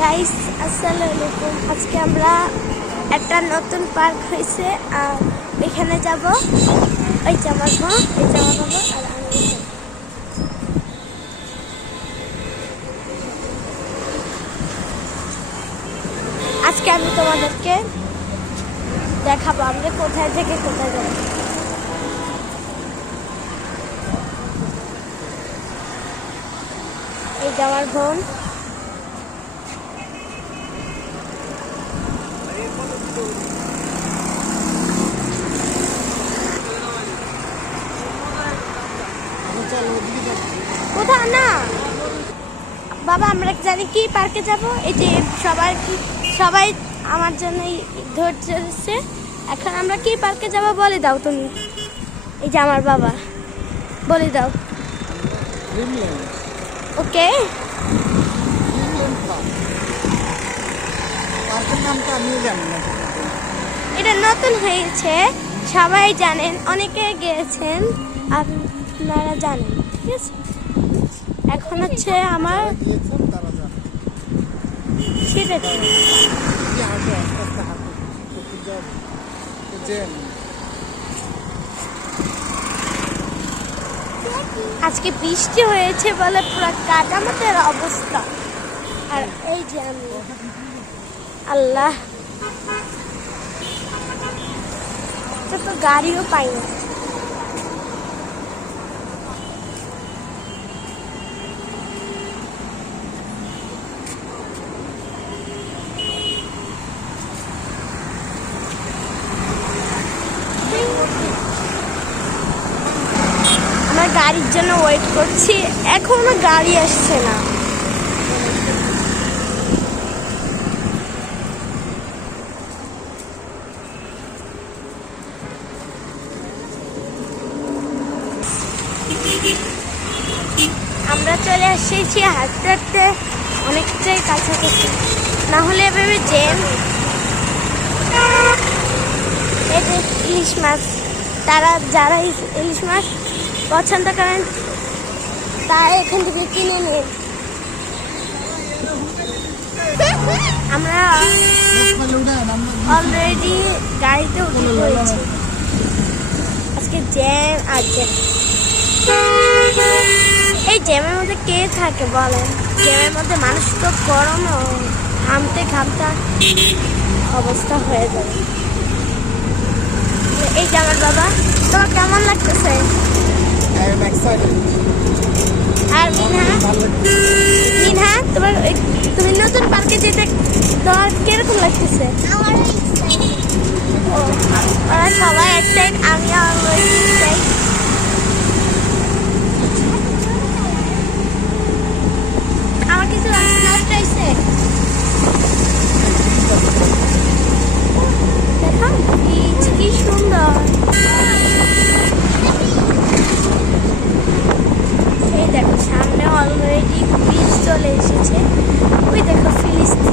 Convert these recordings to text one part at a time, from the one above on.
Guys, আসসালামু আলাইকুম। আজকে আমরা একটা নতুন পার্ক হয়েছে আর এখানে যাব। ওই যে আমার মা, এই যে আমার বাবা আর আমি। আজকে আমি তোমাদেরকে দেখাবো আমরা কোথায় থেকে কোথায় যাব। এই যে আমার বোন। কোথাও না বাবা, আমরা জানি কি পার্কে যাব। এই যে সবাই আমার জন্য ধৈর্য দিচ্ছে। এখন আমরা কি পার্কে যাব বলে দাও তুমি। এই যে আমার বাবা, বলে দাও। ওকে, এটা নতুন হয়েছে, সবাই জানেন, অনেকে গিয়েছেন, আপনারা জানেন। ঠিক আছে, এখন হচ্ছে আমার সেটা আজকে বৃষ্টি হয়েছে বলে পুরো কাদামাতের অবস্থা। আর এই যে আমি, আল্লাহ, তো গাড়িও পাই না। আমরা গাড়ির জন্য ওয়েট করছি, এখনো গাড়ি আসছে না। আমরা চলে এসেছি হাঁটতে হাঁটতে অনেকটাই কাছাকাছি, না হলে এভাবে জ্যাম। এই যে ইলিশ মাছ, যারা ইলিশ মাছ পছন্দ করেন তারা এখান থেকে কিনে নিন। আমরা অলরেডি গাড়িতে উঠে পড়েছি। আজকে জ্যাম আর জ্যাম। এই জ্যামের মধ্যে কে থাকে বলেন? জ্যামের মধ্যে মানুষ তো গরম, ঘামতে ঘামতে অবস্থা হয়ে যাবে। এই যে আমার বাবা। তোমার কেমন লাগতেছে? আর মিনহা, তুমি নতুন পার্কে যেতে তোমার কিরকম লাগতেছে? ওরা সবাই এক্সাইট, আমিও এক্সাইট। আমার কিছু নষ্ট হয়েছে, দেখো কি সুন্দর। এই দেখো সামনে অলরেডি বীজ চলে এসেছে। ওই দেখো ফিলিস্তিন।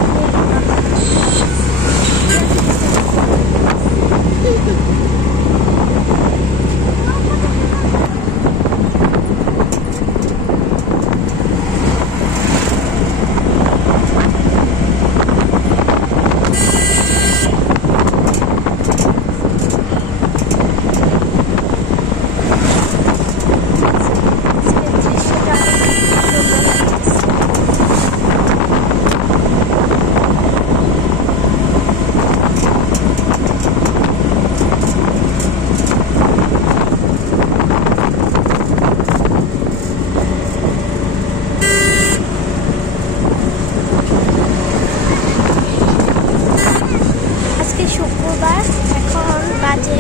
শুক্রবার, এখন বাজে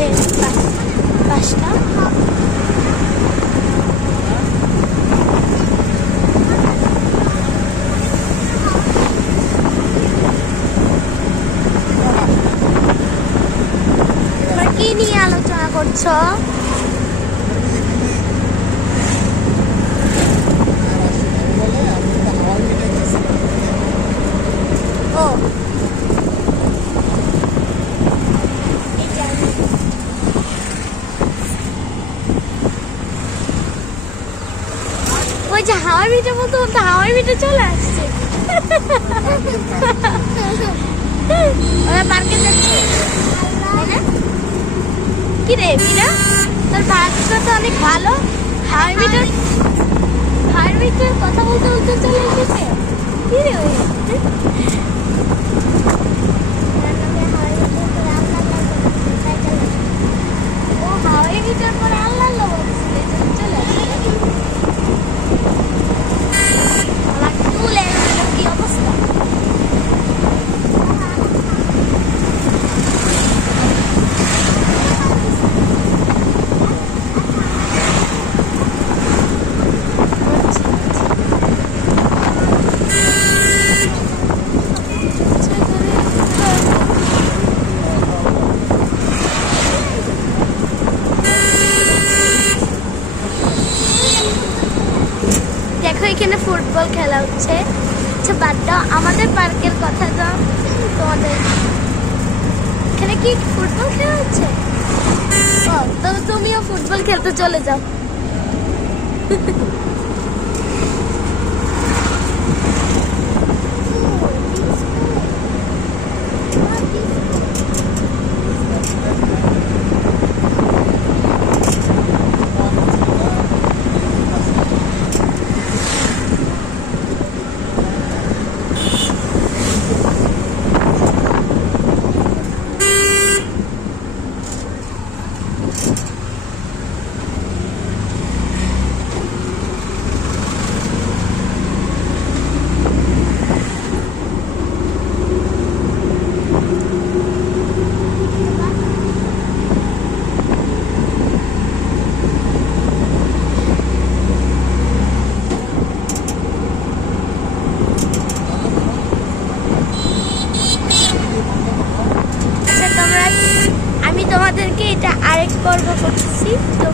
5টা। তোমরা কি নিয়ে আলোচনা করছো? ও, ওই যে হাওয়াই মিঠে বলতে বলতে হাওয়াই মিঠে চলে আসছে। ওরা পার্কে যাচ্ছে তাই না? কি রে মীরা, তোর ভাগ্য তো অনেক ভালো। হারমিটার কথা বলতে বলতে চলে এসেছে। কি রে ওই ও হাওয়াই মিটার পরে আল্লাহ বলছিল চলে আসছে। আমার চুলে কি অবস্থা। দেখো এখানে ফুটবল খেলা হচ্ছে। আচ্ছা বাদ দাও, আমাদের পার্কের কথা দাও তোমাদের। এখানে কি ফুটবল খেলা হচ্ছে? ও তবে তুমিও ফুটবল খেলতে চলে যাও। আমি তোমাদেরকে এটা আরেক পর্ব করতেছি তো